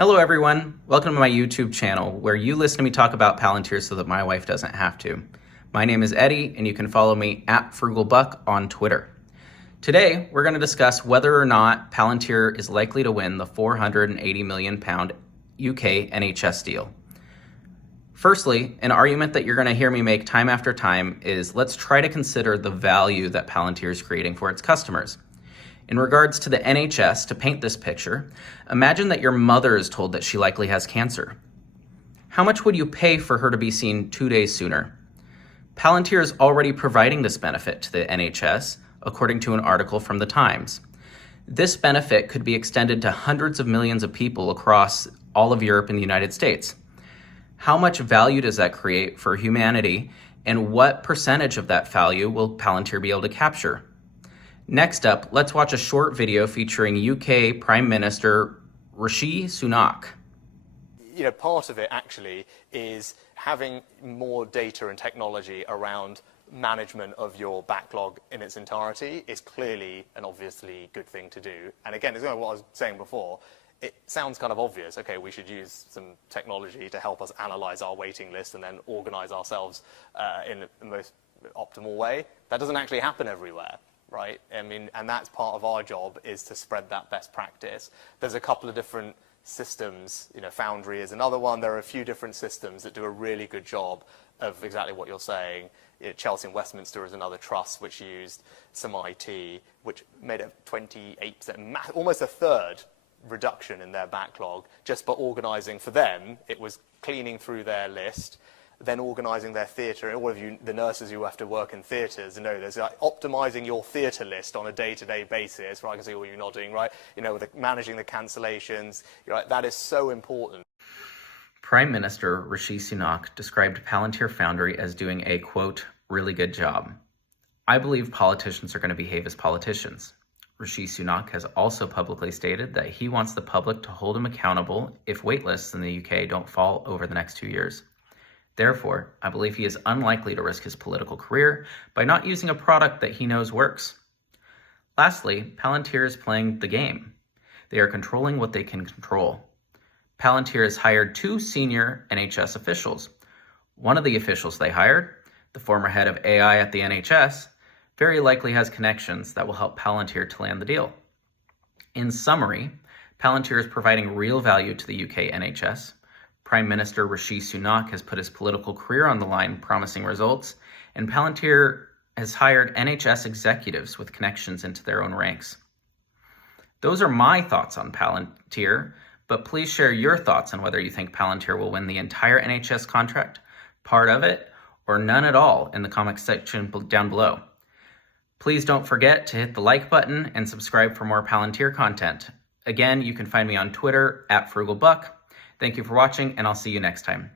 Hello everyone, welcome to my YouTube channel where you listen to me talk about Palantir so that my wife doesn't have to. My name is Eddie and you can follow me at FrugalBuck on Twitter. Today we're going to discuss whether or not Palantir is likely to win the £480 million UK NHS deal. Firstly, an argument that you're going to hear me make time after time is let's try to consider the value that Palantir is creating for its customers. In regards to the NHS, to paint this picture, imagine that your mother is told that she likely has cancer. How much would you pay for her to be seen 2 days sooner? Palantir is already providing this benefit to the NHS, according to an article from The Times. This benefit could be extended to hundreds of millions of people across all of Europe and the United States. How much value does that create for humanity, and what percentage of that value will Palantir be able to capture? Next up, let's watch a short video featuring UK Prime Minister Rishi Sunak. Part of it actually is having more data and technology around management of your backlog in its entirety is clearly an obviously good thing to do. And again, it's what I was saying before. It sounds kind of obvious. Okay, we should use some technology to help us analyze our waiting list and then organize ourselves in the most optimal way. That doesn't actually happen everywhere. Right? And that's part of our job, is to spread that best practice. There's a couple of different systems, Foundry is another one. There are a few different systems that do a really good job of exactly what you're saying. Chelsea and Westminster is another trust which used some IT, which made a 28%, almost a third reduction in their backlog just by organising for them. It was cleaning through their list, then organising their theatre. All of you, the nurses who have to work in theatres, there's optimising your theatre list on a day-to-day basis. Right, I can see all you nodding, right? Managing the cancellations, right? That is so important. Prime Minister Rishi Sunak described Palantir Foundry as doing a, quote, really good job. I believe politicians are going to behave as politicians. Rishi Sunak has also publicly stated that he wants the public to hold him accountable if waitlists in the UK don't fall over the next 2 years. Therefore, I believe he is unlikely to risk his political career by not using a product that he knows works. Lastly, Palantir is playing the game. They are controlling what they can control. Palantir has hired 2 senior NHS officials. One of the officials they hired, the former head of AI at the NHS, very likely has connections that will help Palantir to land the deal. In summary, Palantir is providing real value to the UK NHS. Prime Minister Rishi Sunak has put his political career on the line promising results, and Palantir has hired NHS executives with connections into their own ranks. Those are my thoughts on Palantir, but please share your thoughts on whether you think Palantir will win the entire NHS contract, part of it, or none at all in the comments section down below. Please don't forget to hit the like button and subscribe for more Palantir content. Again, you can find me on Twitter at FrugalBuck. Thank you for watching, and I'll see you next time.